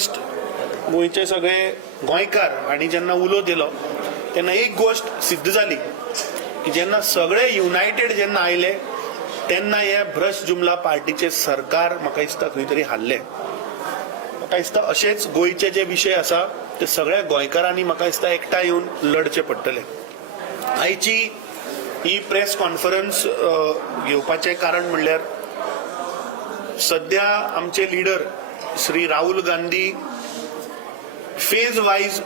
Journalist गोंयचे सगळे गोंयकार आणि जेन्ना उलो दिलो तेन्ना एक गोष्ट सिद्ध जाली की जेन्ना सगळे युनायटेड जेन्ना आयले तेन्ना हे भ्रश जुमला पार्टीचे सरकार म्हाका दिसता खंय तरी हारले. म्हाका दिसता अशेच गोंयचे जे विशय आसा ते सगळ्या गोंयकारांनी म्हाका दिसता एकठांय येवन लढचे पडटले. आयची ही प्रेस कॉन्फरन्स घेवपाचें कारण म्हणल्यार सध्या आमचे leader Shri Rahul Gandhi phase wise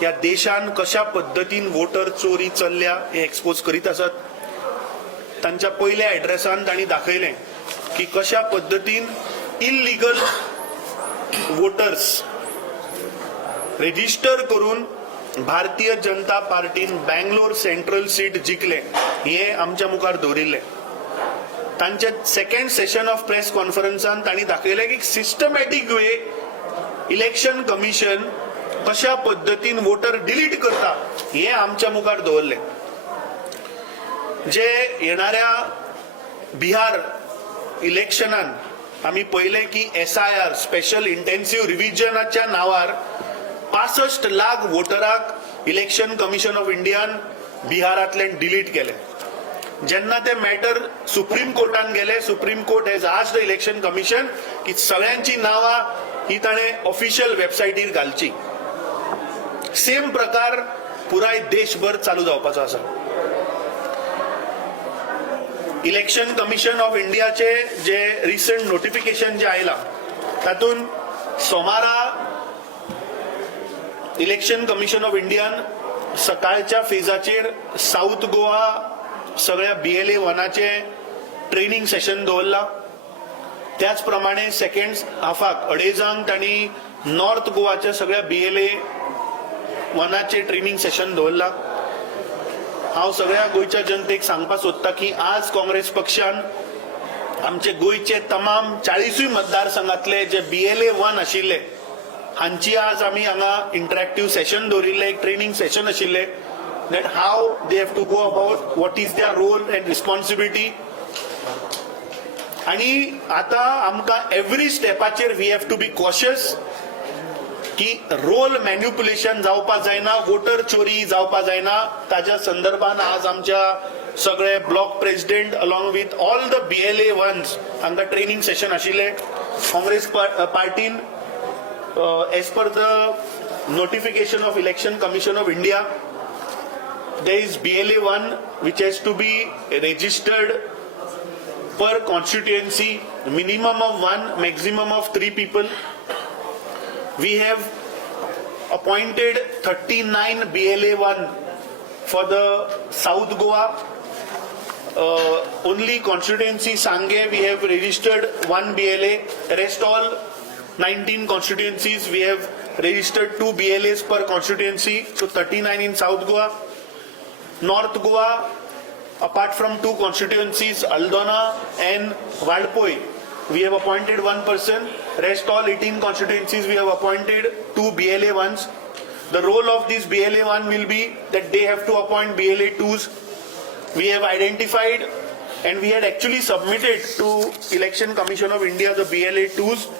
ह्या देशान कशा पद्धतीन वोटर चोरी चल्ल्या हे एक्सपोज करीत आसात. तांच्या पयल्या एड्रेसान तांणी दाखयलें की कशा पद्धतीन इल्लीगल वोटर्स रेजिस्टर करून भारतीय जनता पार्टीन बँगलोर सेंट्रल सीट जिखले हे आमच्या मुखार दवरिल्ले. तांचे सेकंड सेशन ऑफ प्रेस कॉन्फरन्सान तांणी दाखयलें की सिस्टमॅटीक वे इलेक्शन कमिशन कशा पद्धतीन वोटर डिलीट करता हे आमच्या मुखार दवरले. जे येणाऱ्या बिहार इलेक्शनान आम्ही पहिले की SIR स्पेशल इंटेन्सिव्ह रिव्हिजनाच्या नावार 65 लाख वोटराक इलेक्शन कमिशन ऑफ इंडियान बिहारांतल्यान डिलीट केले. जेन्ना ते मॅटर सुप्रीम कोर्टान गेले, supreme court has asked the election commission की सगळ्यांची नावां ही ताणें ऑफिशियल वेबसायटीर घालची. सेम प्रकार पुराय देशभर चालू जावपाचो आसा. इलेक्शन कमिशन ऑफ इंडियाचे जे रिसंट नोटिफिकेशन जे आयला तातून सोमारा इलेक्शन कमिशन ऑफ इंडियान सकाळच्या फेजाचेर साऊथ गोवा सगळ्या BLA 1चे ट्रेनिंग सेशन दवरला. त्याच प्रमाणे सेकंड हाफाक अडेजांक तांणी नॉर्थ गोवाच्या सगळ्या BLA 1चे ट्रेनिंग सेशन दवरला. हांव सगळ्या गोंयच्या जनतेक सांगपाक सोदता की आज काँग्रेस पक्षान आमचे गोंयचे तमाम 40 मतदारसंघातले जे BLA 1 आशिल्ले हांची आज आमी हांगा इंटरॅक्टिव्ह सेशन दवरिल्ले, एक ट्रेनिंग सेशन आशिल्ले that how they have to go about, what is their role and responsibility. आणि आता आमकां एवरी स्टेपाचेर we have to be cautious की रोल मॅन्युप्युलेशन जावपाक जायना, वोटर चोरी जावपाक जायना. ताज्या संदर्भान आज आमच्या सगळे block president along with all the BLA 1s हांगा ट्रेनिंग सेशन आशिल्ले. काँग्रेस पार्टीन as per the notification of election commission of India there is BLA 1 which has to be registered per constituency, minimum of 1, maximum of 3 people. We have appointed 39 BLA 1 for the South Goa. Only constituency Sange we have registered 1 BLA. Rest all 19 constituencies we have registered 2 BLAs per constituency, so 39 in South Goa. North Goa, apart from 2 constituencies, Aldona and Vadpoi, we have appointed 1 person. Rest all 18 constituencies we have appointed 2 BLA 1s. The role of this BLA 1 will be that they have to appoint BLA 2s. We have identified and we had actually submitted to Election Commission of India the BLA 2s.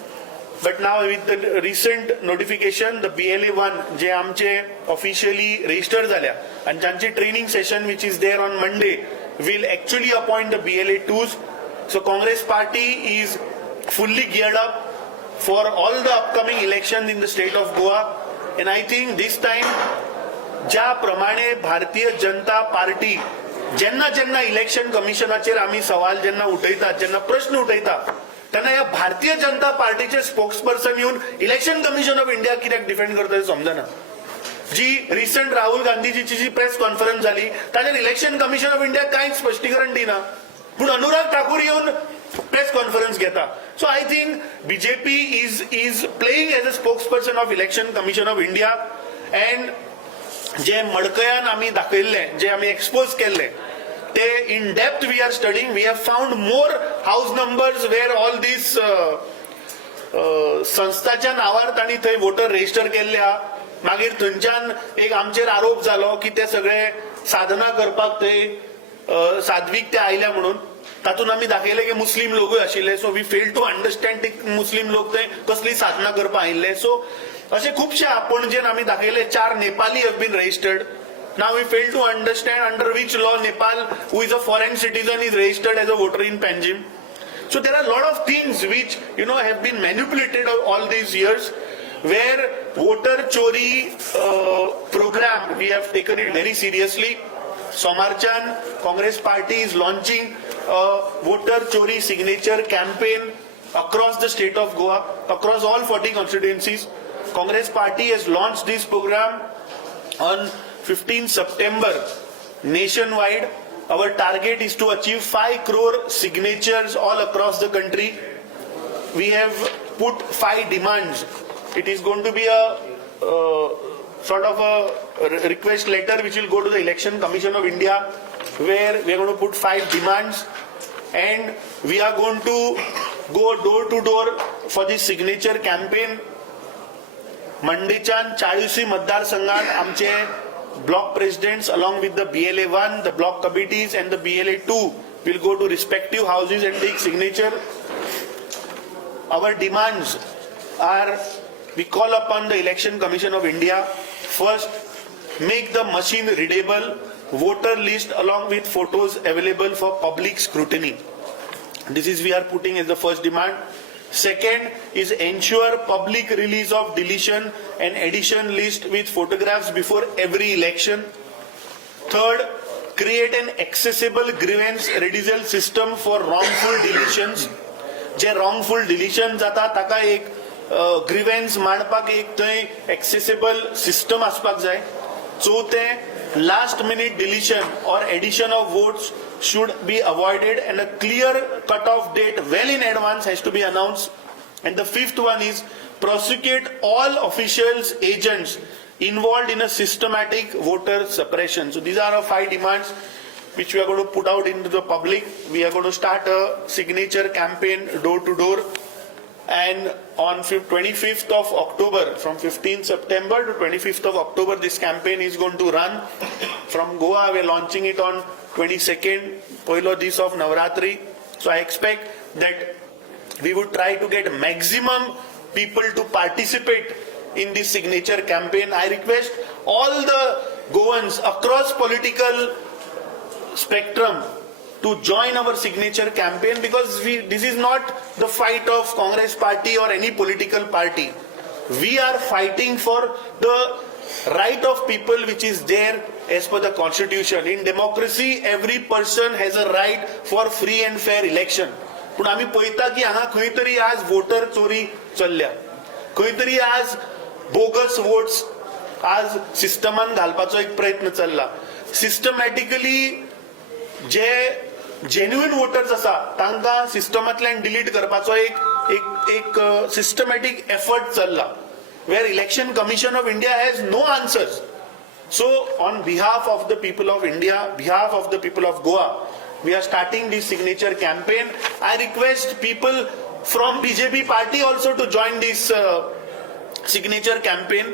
But now with the recent notification, the BLA 1 जे आमचे officially register झाल्या and ज्यांची training session which is there on Monday will actually appoint the BLA 2s. So Congress party is fully geared up for all the upcoming elections in the state of Goa. And I think this time ज्या प्रमाणे Bharatiya Janata party जेन्ना जेन्ना election कमिशनाचेर आमी सवाल जेन्ना उठयतात, जेन्ना प्रश्न उठयतात तेन्ना ह्या भारतीय जनता पार्टीचे स्पोक्सपर्सन येऊन इलेक्शन कमिशन ऑफ इंडिया कित्याक डिफेंड करता समजना. जी रिसंट राहुल गांधीजीची जी प्रेस कॉन्फरन्स झाली ताचेर इलेक्शन कमिशन ऑफ इंडिया कांयच स्पश्टीकरण दिना, पूण अनुराग ठाकूर येऊन प्रेस कॉन्फरन्स घेता. So I think BJP is playing as a spokesperson of election commission of India. And जे मडकयान आमी दाखयल्ले, जे आमी एक्सपोज केल्ले ते in depth we are studying. We have found more house numbers where all these संस्थाच्या नावार तांणी थंय वोटर रेजिस्टर केल्ल्या. मागीर थंयच्यान एक आमचेर आरोप जालो की ते सगळे साधना करपाक थंय साध्वीक ते आयल्या म्हणून. तातून आमी दाखयले की मुस्लिम लोकूय आशिल्ले. So we fail to understand ते मुस्लिम लोक थंय कसली साधना करपा आयिल्ले. सो अशे खुबशे पणजेन आमी दाखयले 4 Nepali have been registered. Now we fail to understand under which law Nepal, who is a foreign citizen, is registered as a voter in Panjim. So there are a lot of things which have been manipulated all these years, where voter chori program we have taken it very seriously. Samarchan Congress Party is launching a voter chori signature campaign across the state of Goa, across all 40 constituencies. Congress Party has launched this program on 15 September nationwide. Our target is to achieve 5 crore signatures all across the country. We have put 5 demands. It is going to be a sort of a request letter which will go to the Election Commission of India, where we are going to put 5 demands, and we are going to go door to door for this signature campaign. मंडेच्यान 40 मतदारसंघात आमचे block presidents along with the BLA1, the block committees and the BLA2 will go to respective houses and take signature. Our demands are, we call upon the Election Commission of India, first, make the machine readable voter list along with photos available for public scrutiny. This is we are putting as the first demand. Second is ensure public release of deletion and addition list with photographs before every election. Third, create an accessible grievance redressal system for wrongful deletions. J wrongful deletion जाता ताका एक grievance मांडपाक एक थंय accessible system आसपाक जाय. चौथें, last minute deletion or addition of votes should be avoided and a clear cut-off date well in advance has to be announced. And the fifth one is prosecute all officials, agents involved in a systematic voter suppression. So these are our 5 demands which we are going to put out into the public. We are going to start a signature campaign door to door. And on 25th of October, from 15th September to 25th of October, this campaign is going to run. From Goa, we are launching it on 22nd, Poilo Dis of Navratri. So I expect that we would try to get maximum people to participate in this signature campaign. I request all the Goans across political spectrum to join our signature campaign, because this is not the fight of Congress Party or any political party. We are fighting for the right of people which is there as per the constitution. In democracy, every person has a right for free and fair election. पण आम्ही पळयता की हांगा खंय तरी आज voter चोरी चल्ल्या, खंय तरी आज बोगस वोट्स आज सिस्टमान घालपाचो एक प्रयत्न चल्ला. सिस्टमॅटिकली जे जेन्युइन वोटर्स आसा तांकां सिस्टमांतल्यान डिलीट करपाचो एक सिस्टमॅटिक एफर्ट चल्ला, where Election Commission of India has no answers. So on behalf of the people of India, behalf of the people of Goa, we are starting this signature campaign. I request people from BJP party also to join this signature campaign,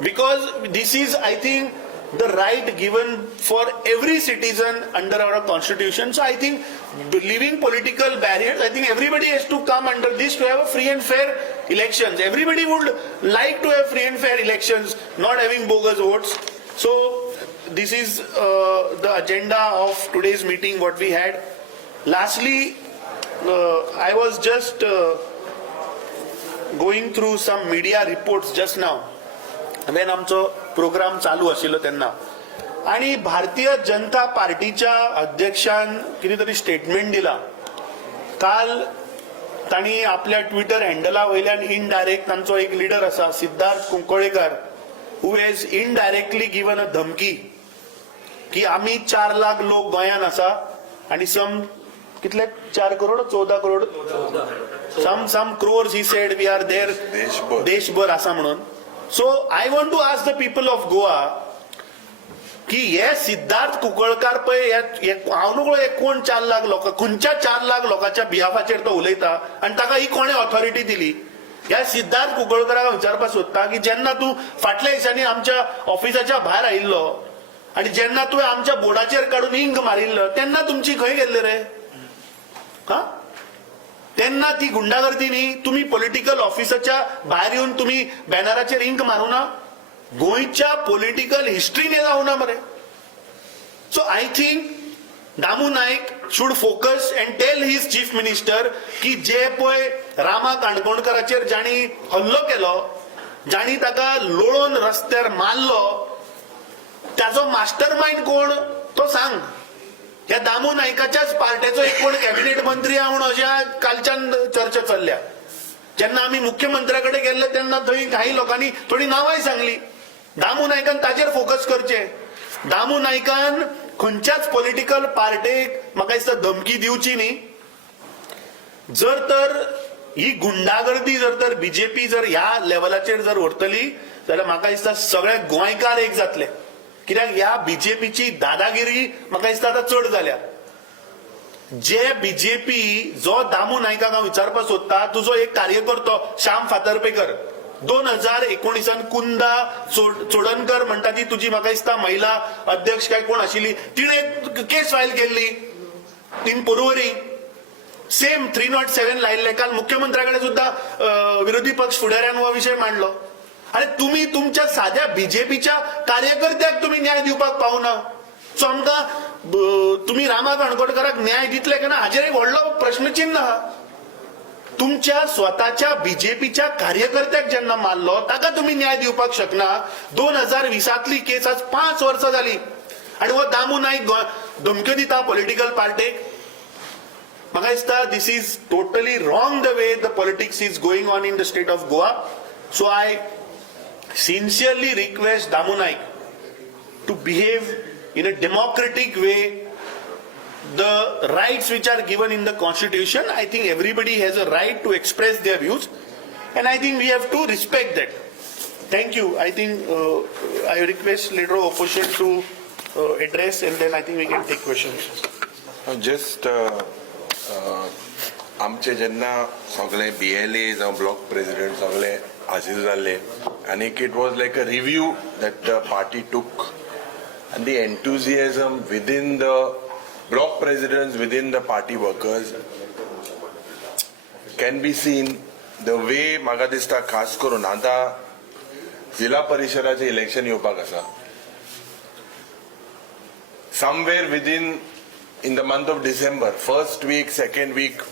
because this is, I think, the right given for every citizen under our constitution. So I think, leaving political barriers, I think everybody has to come under this to have a free and fair elections. Everybody would like to have free and fair elections, not having bogus votes. So this is the agenda of today's meeting, what we had. Lastly, I was just going through some media reports just now when आमचो programme चालू आशिल्लो तेन्ना, आणि भारतीय जनता पार्टीच्या अध्यक्षान कितें तरी statement दिला काल. तांणी आपल्या ट्विटर हँडला वयल्यान इनडायरेक्ट तांचो एक लीडर आसा Siddharth Kunkalekar, who has indirectly given a धमकी की आमी 4 लाख लोक गोंयान आसा आणि सम कितले 4 crore 14 crore some crores he said we are there देशभर आसा म्हणून. So I want to ask the people of Goa की हे सिद्धार्थ कुंकळकार पळय हांव नकळो हे कोण 4 लाख लोक, खंयच्या 4 लाख लोकांच्या बिहाफाचेर तो उलयता आणि ताका ही कोणे ऑथॉरिटी दिली. ह्या सिद्धार्थ कुंकळकाराक विचारपाक सोदता की जेन्ना तूं फाटल्या दिसांनी आमच्या ऑफिसाच्या भायर आयिल्लो आणि जेन्ना तुवें आमच्या बोर्डाचेर काडून इंक मारिल्लो तेन्ना तुमची खंय गेल्ले रे? हा, त्यांना ती गुंडागर्दी नाही. तुम्ही पॉलिटिकल ऑफिसच्या बाहेर येऊन तुम्ही बॅनराचे रिंक मारू ना. गोंयच्या पॉलिटिकल हिस्ट्रीने जाऊ ना मरे. So I think Damu Naik should focus and tell his chief minister की जे पळय रामा काणकोणकराचेर जाणी हल्लो केलो, जाणी ताका लोळोन रस्त्यार मारलो, त्याचो मास्टर माइंड कोण तो सांग. ह्या दामू नायकाच्याच पार्टीचो एक कोण कॅबिनेट मंत्री हा म्हणून अशा कालच्यान चर्चा चल्ल्या. जेन्ना आम्ही मुख्यमंत्र्याकडे गेल्ले तेन्ना थंय काही लोकांनी थोडी नांवांय सांगली. दामू नायकान ताचेर फोकस करचे. दामू नायकान खंयच्याच पॉलिटिकल पार्टेक म्हाका दिसता धमकी दिवची न्ही. जर तर ही गुंडागर्दी जर तर बीजेपी जर ह्या लेवलाचेर जर व्हरतली जाल्यार म्हाका दिसता सगळे गोंयकार एक जातले. कित्याक ह्या बीजेपीची दादागिरी म्हाका दिसता आतां चड जाल्या. जे बीजेपी जो दामू नायकाक हांव विचारपाक सोदता, तुजो एक कार्यकर्तो श्याम फातर्पेकर 2019 कुंदा चोडणकर म्हणटा ती तुजी म्हाका दिसता महिला अध्यक्ष काय कोण आशिल्ली, तिणे केस फायल केल्ली 3 फेब्रुवारी. सेम 307 लायिल्ले. काल मुख्यमंत्र्याकडे सुद्धा विरोधी पक्ष फुडाऱ्यान हो विषय मांडलो. अरे तुम्ही तुमच्या साध्या बीजेपीच्या कार्यकर्त्याक तुम्ही न्याय दिवपाक पावना. सो आमकां तुम्ही रामा काणकोणकराक न्याय दितले का ना हाचेर एक व्हडलो प्रश्नचिन्ह आहा. तुमच्या स्वतःच्या बीजेपीच्या कार्यकर्त्याक जेन्ना मारलो ताका तुम्ही न्याय दिवपाक शकना. 2020 केस आज 5 वर्सां जाली आणि हो दामू नाईक धमक्यो दिता पॉलिटिकल पार्टेक. म्हाका दिसता this is totally wrong the way the politics is going on in the state of Goa. So I sincerely request Damu Naik to behave in a democratic way. The rights which are given in the constitution, I think everybody has a right to express their views and I think we have to respect that. Thank you. I think I request leader of opposition to address and then I think we can take questions. Just आमचे जेन्ना सगळे BLA जावं block president सगळे हाजीर जाल्ले आनी it was like a review that the party took. And the enthusiasm within the block presidents, within the party workers can be seen. The way म्हाका दिसता खास करून आता जिल्हा परिषदाचे इलेक्शन येवपाक आसा. Somewhere within in the month of December, first week, second week,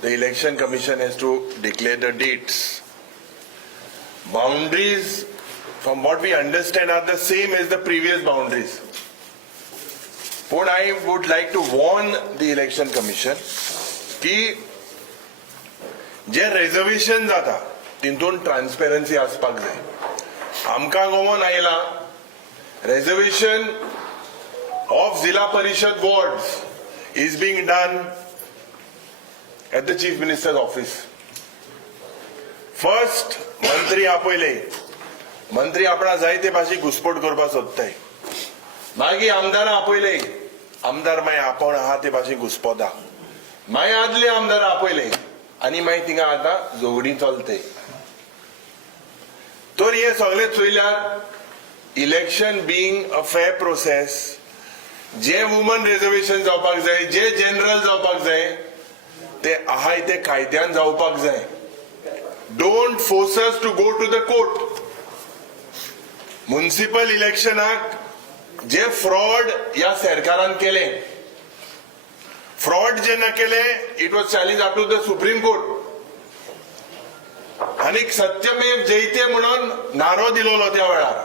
the election commission has to declare the dates. Boundaries from what we understand are the same as the previous boundaries. But I would like to warn the election commission कि जे reservation जाता तितून transparency आसपाक जाय. आमकां गोवन आयला reservation of Zilla Parishad wards is being done at the Chief Minister's office. First मंत्री आपयले, मंत्री आपणा जाय ते भाशेक घुसपट करपाक सोदताय. मागीर आमदार आपयले, आमदार मागीर आपण आहा ते भाशेक घुसपता. मागीर आदले आमदार आपयले आनी मागीर थिंगा आतां झगडी चलते. तर हे सगळे चोयल्यार election being a fair process, जे वुमन रिजर्वेशन जावपाक जाय, जे जनरल जावपाक जाय ते आहाय ते कायद्यान जावपाक जाय. Don't force us to go to the court. Municipal इलेक्शनाक जे फ्रॉड या सरकारान केले, फ्रॉड जेन्ना केले it was challenge up to the supreme court. आनीक सत्यमेव जयते म्हणून नारो दिलोलो त्या वेळार.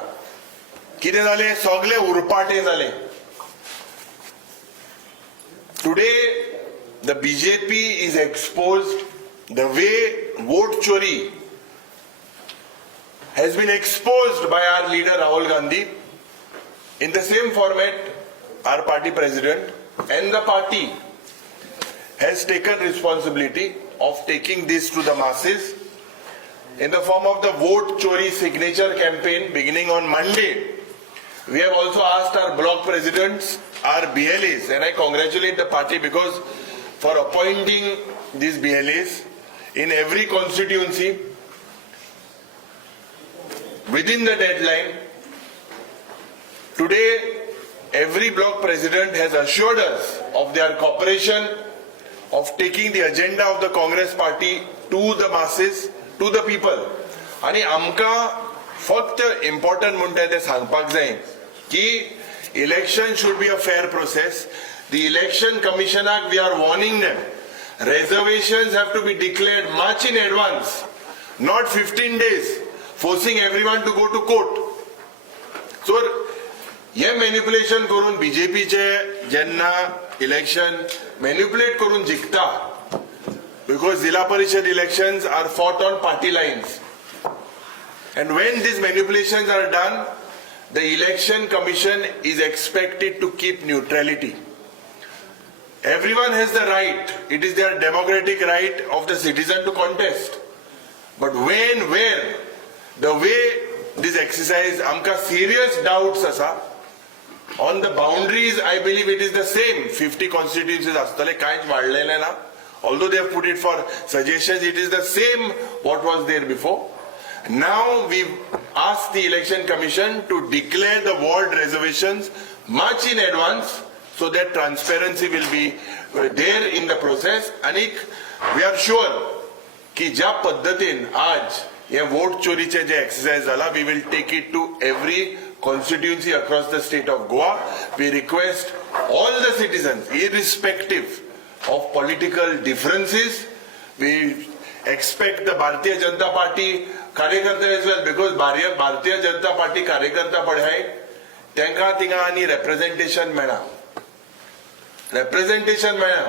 कितें जालें, सगळे उरपाटे जाले. Today the BJP is exposed. The way vote चोरी has been exposed by our leader Rahul Gandhi. In the same format, our party president and the party has taken responsibility of taking this to the masses in the form of the vote chori signature campaign beginning on Monday. We have also asked our block presidents, our BLAs, and I congratulate the party because for appointing these BLAs in every constituency within the deadline. Today, every block president has assured us of their cooperation of taking the agenda of the Congress party to the masses, to the people. आणि आमकां फक्त important म्हणटा ते सांगपाक जाय की election should be a fair process. The election commissioner, we are warning them. Reservations have to be declared much in advance, not 15 days, forcing everyone to go to court. So, ये manipulation करून BJP चे जेन्ना election manipulate करून जिखता, because Zilla Parishad elections are fought on party lines. And when these manipulations are done, the election commission is expected to keep neutrality. Everyone has the right, it is their democratic right of the citizen to contest. But when, where, the way this exercise, amka serious doubts asa. On the boundaries, I believe it is the same. 50 constituencies astale kainch vadlele na. Although they have put it for suggestions, it is the same what was there before. Now we asked the election commission to declare the ward reservations much in advance so that transparency will be there in the process. Anik, we are sure कि ज्या पद्धतीन आज ये vote चोरीचे जे exercise झाला, we will take it to every constituency across the state of Goa. We request all the citizens, irrespective of political differences, we expect the Bharatiya Janata Party कार्यकर्ता as well, because Bharatiya Janata Party कार्यकर्ता पढाय त्यांका तिंगा आणि representation मेळा,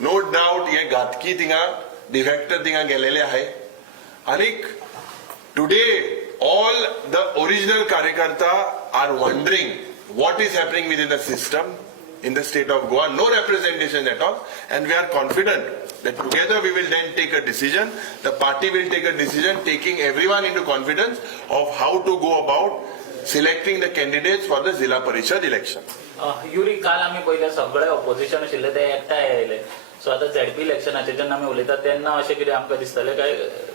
no doubt ये घातकी तिंगा defector तिंगा गेलेले आहे. आणि today all the original कार्यकर्ता are wondering what is happening within the system in the state of Goa. No representation at all, and we are confident that together we will then take a decision. The party will take a decision, taking everyone into confidence of how to go about selecting the candidates for the Zilla Parishad election. Yuri काल आम्ही पहिले सगळे opposition आशिल्ले ते एकठांय आयले. सो आता ZP इलेक्शनाचे जेन्ना आमी उलयता तेन्ना अशें कितें आमकां दिसतलें काय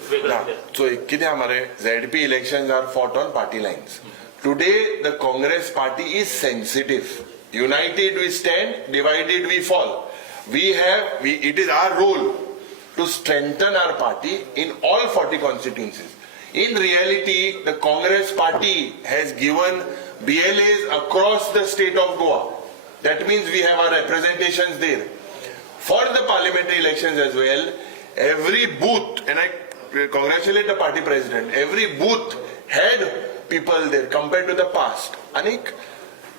वेगळें? So कितें मरे, ZP elections are fought on party lines. Today the Congress party is sensitive. United we stand, divided we fall. It is our role to strengthen our party in all 40 constituencies. In reality, the Congress party has given BLAs across the state of Goa. That means we have our representations there. For the parliamentary elections as well, every booth, and I congratulate the party president, every booth had people there compared to the past. Anik,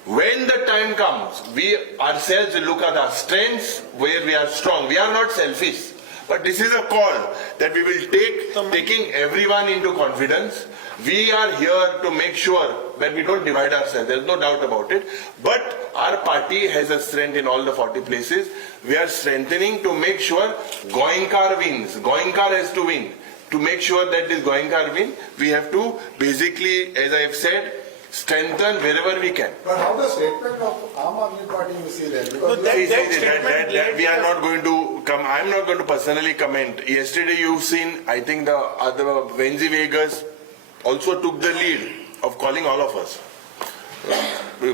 when the time comes, we ourselves look at our strengths, where we are strong. We are not selfish, but this is a call that we will take, taking everyone into confidence. We are here to make sure that we don't divide ourselves. There is no doubt about it. But our party has a strength in all the 40 places. We are strengthening to make sure Goenkar wins. Goenkar has to win. To make sure that this Goenkar win, we have to basically, as I have said, strengthen wherever we can. But how the statement of Aam Aadmi Party you see that? Because that we are not going to come. I am not going to personally comment. Yesterday you've seen, I think the other Venzi Vegas also took the lead of calling all of us.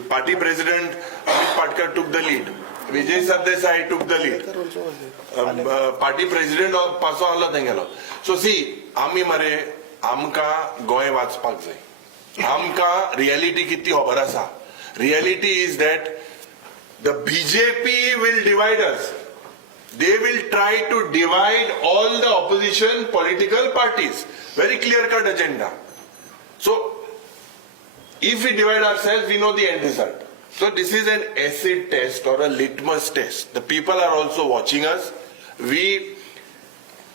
Party President Amit Patkar took the lead. Vijay Sardesai took the lead. Party President of Paso Allah Thengelo. So see, Ami Mare, Amka Goy Vatspak Zai. Amka reality kitti hobar asa. Reality is that the BJP will divide us. They will try to divide all the opposition political parties. Very clear-cut agenda. So, if we divide ourselves, we know the end result. So this is an acid test or a litmus test. The people are also watching us. We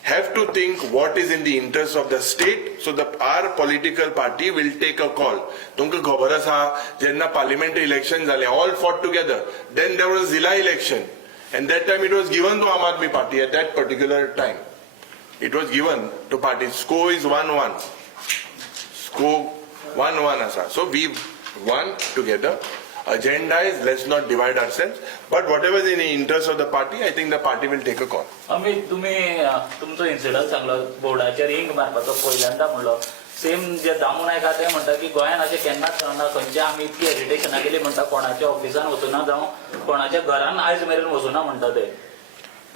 have to think what is in the interest of the state, so that our political party will take a call. Tumka khabar asa, jenna parliamentary elections zale, all fought together. Then there was Zilla election, and that time it was given to Aam Aadmi Party at that particular time. It was given to parties. Score is 1-1. Score 1-1 asa. So we won together. Agenda is let's not divide ourselves, but whatever is in the interest of the party, I think the party will take a call. आम्ही तुम्ही तुमचो incident सांगलो बोर्डाचेर ring मारपाचो पहिल्यांदा म्हणलो same जे दामू नायक आहा ते म्हणटा की गोंयान अशें केन्नाच जावना खंयचे आमी इतकी हेजिटेशना गेली म्हणटा कोणाच्या ऑफिसान वचूना जावं कोणाच्या घरान आयज मेरेन वचूना म्हणटा ते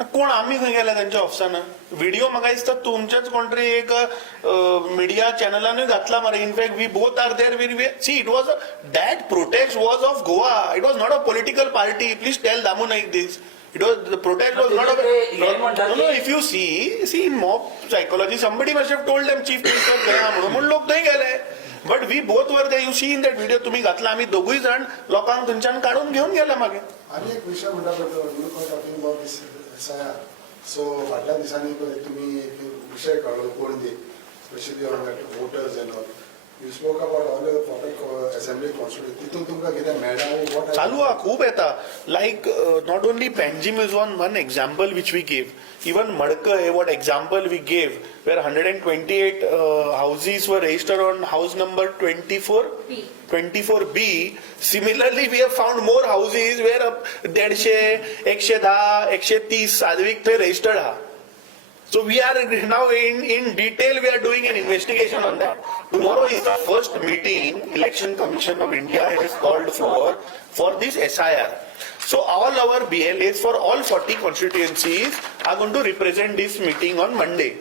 कोण आम्ही खंय गेल्या त्यांच्या ऑफिसान व्हिडिओ म्हाका दिसता तुमचेच कोण तरी एक मिडिया चॅनलानूय घातला मरे in fact we both are there see it was that protest was of Goa it was not a political party please tell Damu Naik this it was the protest was not no if you see in mob psychology somebody must have told them chief minister गया म्हणून लोक थंय गेले but we both were there you see in that video तुम्ही घातला आम्ही दोघूय जण लोकांक थंयच्यान काढून घेऊन गेले मागे आणि एक विषय म्हणटा टॉकिंग अबाउट दिस सो फाटल्या दिसांनी तुम्ही एक विषय काढलो पणजे specially on that voters and all you spoke about all the assembly constituency तितून तुमकां कितें मेळ्ळां चालू आहा खूब येता like not only Panjim is one example which we gave even मडकय what example we gave where 128 houses were registered on house number 24B. Similarly we have found more houses where 150, 110, 130 सादवीक थंय registered आहा. So we are now in detail we are doing an investigation on that. Tomorrow is the first meeting Election Commission of India has called for this SIR. So all our BLAs for all 40 constituencies are going to represent this meeting on Monday.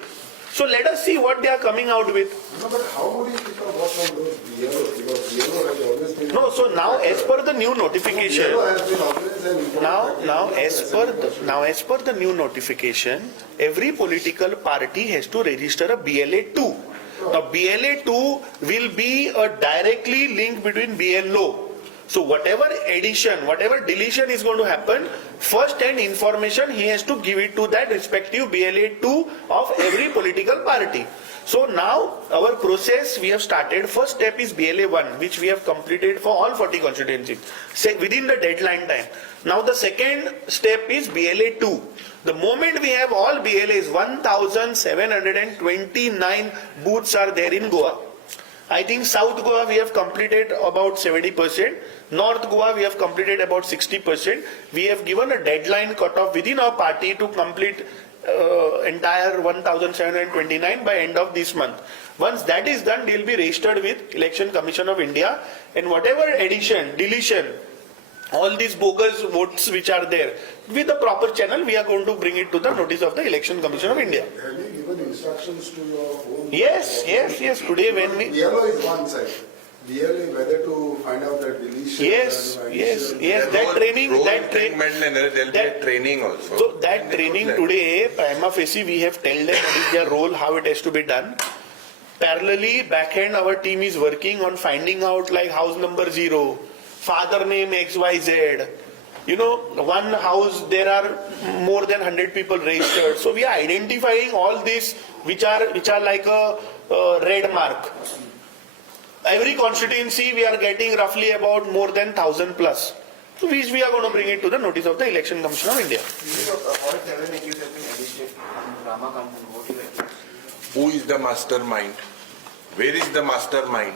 So let us see what they are coming out with. No, but how would you pick up what from those BLOs? Because BLO has always been... No, so now as per the new notification... BLO has been always an important... Now as per the new notification, every political party has to register a BLA 2. Now BLA 2 will be a directly link between BLO. So whatever addition, whatever deletion is going to happen, first hand information he has to give it to that respective BLA 2 of every political party. So now our process we have started. First step is BLA 1 which we have completed for all 40 constituencies within the deadline time. Now the second step is BLA 2. The moment we have all BLAs, 1,729 booths are there in Goa. I think South Goa we have completed about 70%. North Goa we have completed about 60%. We have given a deadline cutoff within our party to complete entire 1,729 by end of this month. Once that is done, they will be registered with Election Commission of India, and whatever addition, deletion, all these bogus votes which are there, with the proper channel, we are going to bring it to the notice of the Election Commission of India. Have you given instructions to your own... Yes. Today when we... BLO is one side. BLA, whether to find out that deletion... Yes. That training... There'll be a training also. So that training today, prima facie, we have told them what is their role, how it has to be done. Parallelly, backhand, our team is working on finding out like house number 0, father name XYZ. You know, one house, there are more than 100 people registered. So we are identifying all these which are like a red mark. Every constituency we are getting roughly about more than 1,000 plus. So which we are going to bring it to the notice of the Election Commission of India. Who is the mastermind? Where is the mastermind?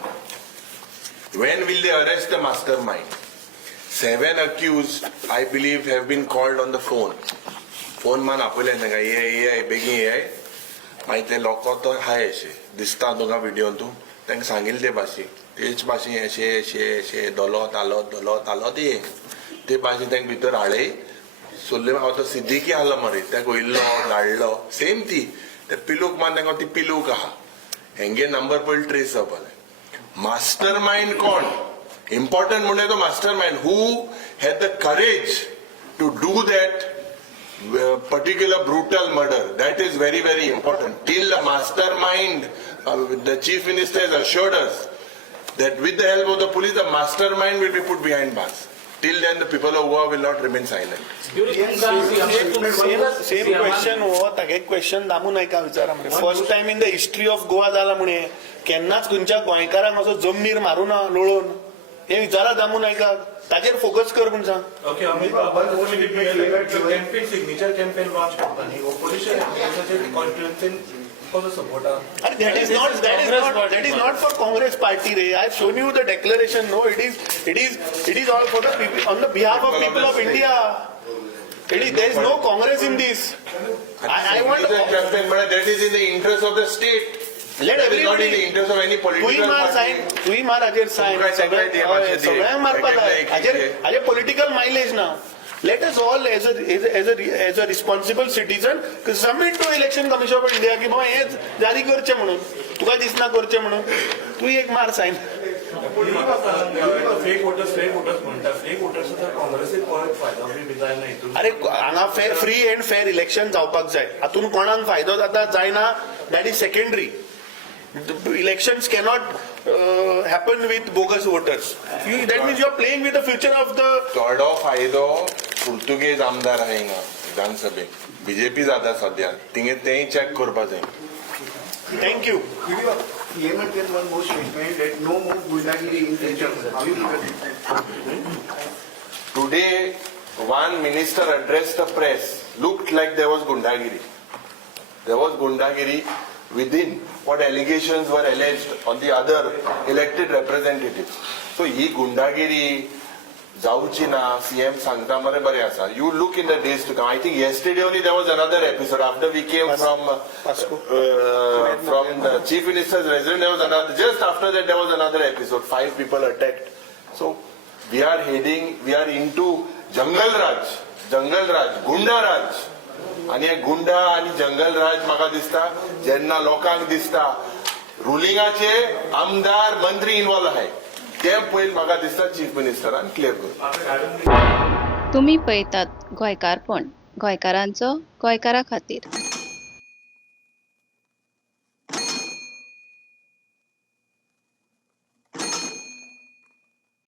When will they arrest the mastermind? 7 accused, I believe, have been called on the phone. Phone man आपले नका ये बेगी ये माहिती ते लोक तो हाय अशे दिसता तुका व्हिडिओ तू तांकां सांगिल्ले ते भाशे तेच भाशे अशे दोलो तालो ते भाशे तांकां भितर हाडे सोल्ले हांव तो सिद्दीकी आसलो मरे ताका वयल्लो धाडलो सेम ती ते पिलूक मान तांकां ती पिलूक आहा हेंगे नंबर पयली ट्रेस जावपाले मास्टरमाइंड कोण important म्हणणे तो mastermind who had the courage to do that particular brutal murder. That is very, very important. Till the mastermind, the chief minister has assured us that with the help of the police, the mastermind will be put behind bars. Till then, the people of Goa will not remain silent. Same question हो तागे question Damu Nykaa विचारा म्हणजे first time in the history of Goa जाला म्हणे केन्नाच खंयच्या गोंयकारांक असो जमनीर मारू ना लोळोन हे विचारा दामू नायका ताचेर फोकस कर म्हूण सांग okay Amit campaign signature campaign launch करता न्ही ऑपोजिशन कॉन्स्टिट्युएन्सीन कसो सपोर्ट आहा that is not for Congress party re I have shown you the declaration no it is all for the people on the behalf of people of India there is no Congress in this I want campaign but that is in the interest of the state. Let everybody not in the interest of any political party. तुम्ही मार अजेर sign सगळ्यांक मारपाक अजेर political mileage ना let us all as a responsible citizen submit to election commission of India की बाबा हे जारी करचे म्हणून तुका दिसना करचे म्हणून तू एक मार साइन फेक वोटर्स म्हणटा फेक वोटर्स तर काँग्रेसीक फायदो बी जायना हितून अरे हांगा फ्री एंड फेअर इलेक्शन जावपाक जाय हातून कोणाक फायदो जाता जायना that is secondary elections cannot happen with bogus voters. That means you are playing with the future of the. चोडो फायदो पुर्तुगेज आमदार आहा हिंगा विधानसभेक बीजेपी जाता सध्या तिंगे तेय चेक करपा जाय. Thank you. Yemen gave one more statement that no more Gundagiri in future. How you look at it? Today, one minister addressed the press. Looked like there was Gundagiri. There was Gundagiri within what allegations were alleged on the other elected representatives. So, he Gundagiri, Zauchina, CM Sangta Mare Bare Asa. You look in the days to come. I think yesterday only there was another episode. After we came from the Chief Minister's residence, there was another. Just after that, there was another episode. 5 people attacked. So, we are into Jungle Raj, Gunda Raj. आणि हे गुंडा आणि जंगल राज म्हाका दिसता जेन्ना लोकांक दिसता रुलिंगाचे आमदार मंत्री इन्वॉल्व आहाय ते पयलीं म्हाका दिसता चीफ मिनिस्टरान क्लियर करता. तुम्ही पळयतात गोंयकारपण गोंयकारांचो गोंयकारा खातीर.